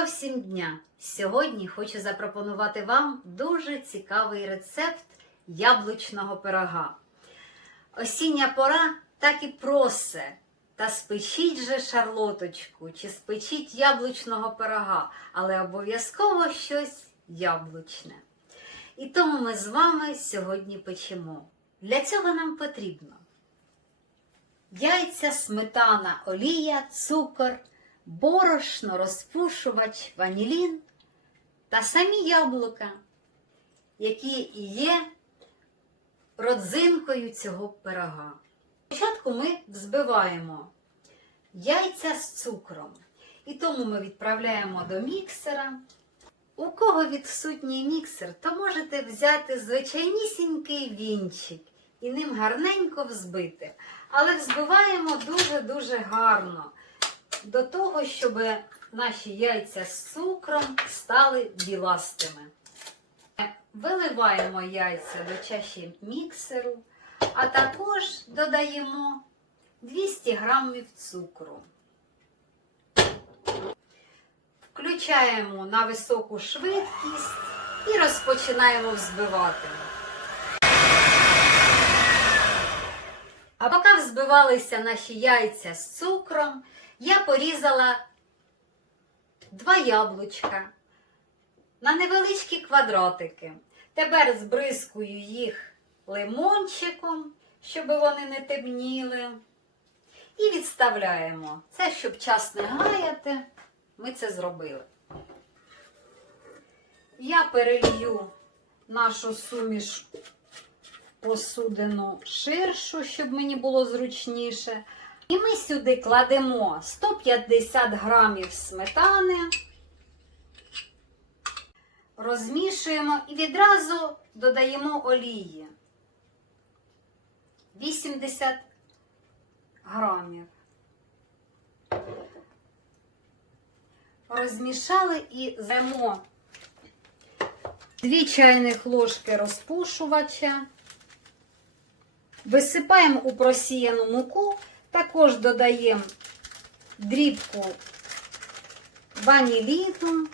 Доброго всім дня! Сьогодні хочу запропонувати вам дуже цікавий рецепт яблучного пирога. Осіння пора так і просе. Та спечіть же шарлоточку чи спечіть яблучного пирога, але обов'язково щось яблучне. І тому ми з вами сьогодні печемо. Для цього нам потрібно яйця, сметана, олія, цукор, борошно, розпушувач, ванілін та самі яблука, які і є родзинкою цього пирога. Спочатку ми взбиваємо яйця з цукром. І тому ми відправляємо до міксера. У кого відсутній міксер, то можете взяти звичайнісінький вінчик і ним гарненько взбити. Але взбиваємо дуже-дуже гарно до того, щоб наші яйця з цукром стали біластими. Виливаємо яйця до чаші міксеру, а також додаємо 200 грамів цукру. Включаємо на високу швидкість і розпочинаємо взбивати. А поки взбивалися наші яйця з цукром, я порізала два яблучка на невеличкі квадратики. Тепер збризкую їх лимончиком, щоб вони не темніли. І відставляємо. Це, щоб час не гаяти, ми це зробили. Я перелью нашу суміш в посудину ширшу, щоб мені було зручніше. І ми сюди кладемо 150 грамів сметани, розмішуємо і відразу додаємо олії. 80 грамів. Розмішали і здаємо 2 чайних ложки розпушувача. Висипаємо у просіяну муку, також додаємо дрібку ваніліту,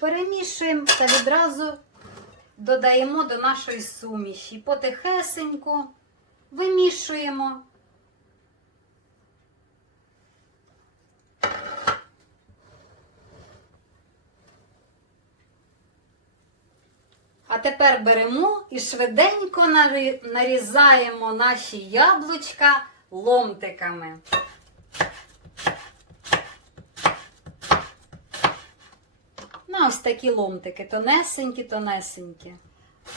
перемішуємо та відразу додаємо до нашої суміші. Потихесенько вимішуємо. А тепер беремо і швиденько нарізаємо наші яблучка ломтиками. На ось такі ломтики, тонесенькі, тонесенькі.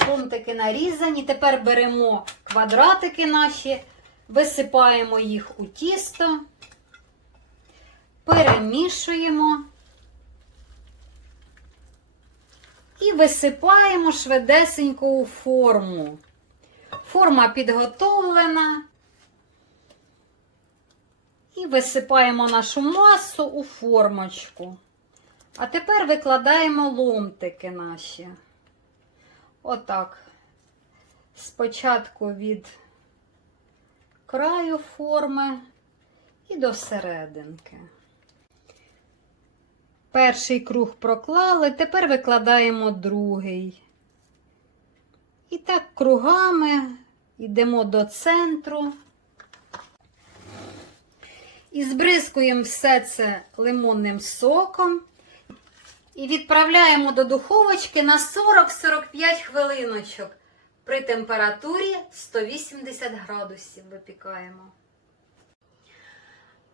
Ломтики нарізані. Тепер беремо квадратики наші, висипаємо їх у тісто, перемішуємо. І висипаємо швидесенько у форму. Форма підготовлена. І висипаємо нашу масу у формочку. А тепер викладаємо ломтики наші. Отак. Спочатку від краю форми і до серединки. Перший круг проклали, тепер викладаємо другий. І так кругами йдемо до центру. І збризкуємо все це лимонним соком. І відправляємо до духовочки на 40-45 хвилиночок. При температурі 180 градусів випікаємо.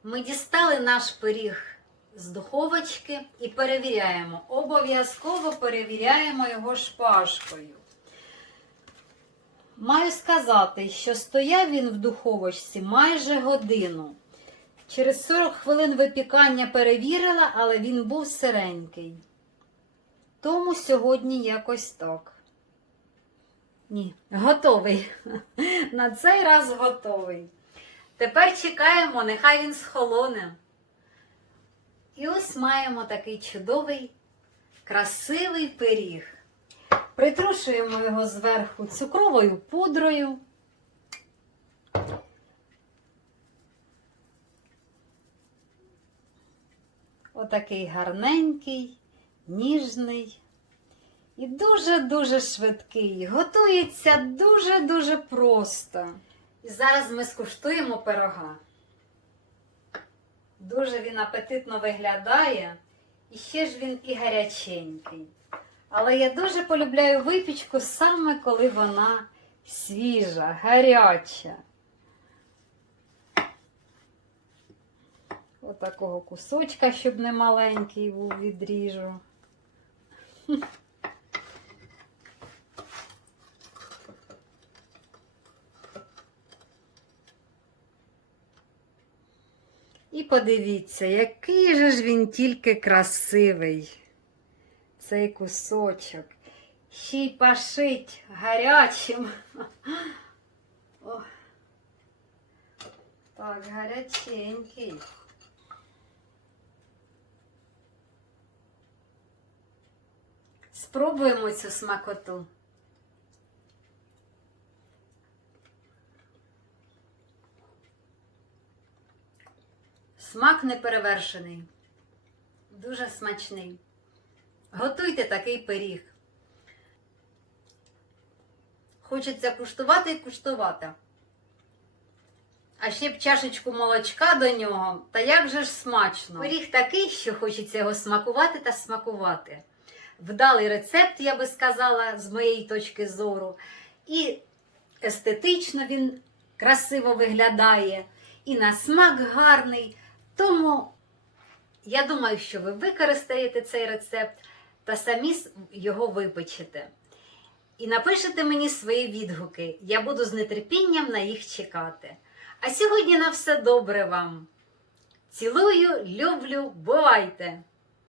Ми дістали наш пиріг з духовочки і перевіряємо. Обов'язково перевіряємо його шпажкою. Маю сказати, що стояв він в духовочці майже годину. Через 40 хвилин випікання перевірила, але він був сиренький. Тому сьогодні якось так. Ні, готовий. На цей раз готовий. Тепер чекаємо, нехай він схолоне. І ось маємо такий чудовий, красивий пиріг. Притрушуємо його зверху цукровою пудрою. Отакий гарненький, ніжний і дуже-дуже швидкий. Готується дуже-дуже просто. І зараз ми скуштуємо пирога. Дуже він апетитно виглядає, і ще ж він і гаряченький. Але я дуже полюбляю випічку саме коли вона свіжа, гаряча. Отакого кусочка, щоб не маленький був, відріжу. І подивіться, який же ж він тільки красивий, цей кусочок. Ще й пашить гарячим. О, так, гаряченький. Спробуємо цю смакоту. Смак неперевершений. Дуже смачний. Готуйте такий пиріг. Хочеться куштувати і куштувати. А ще б чашечку молочка до нього, та як же ж смачно. Пиріг такий, що хочеться його смакувати та смакувати. Вдалий рецепт, я би сказала, з моєї точки зору. І естетично він красиво виглядає, і на смак гарний. Тому я думаю, що ви використаєте цей рецепт та самі його випечете. І напишете мені свої відгуки. Я буду з нетерпінням на їх чекати. А сьогодні на все добре вам. Цілую, люблю, бувайте!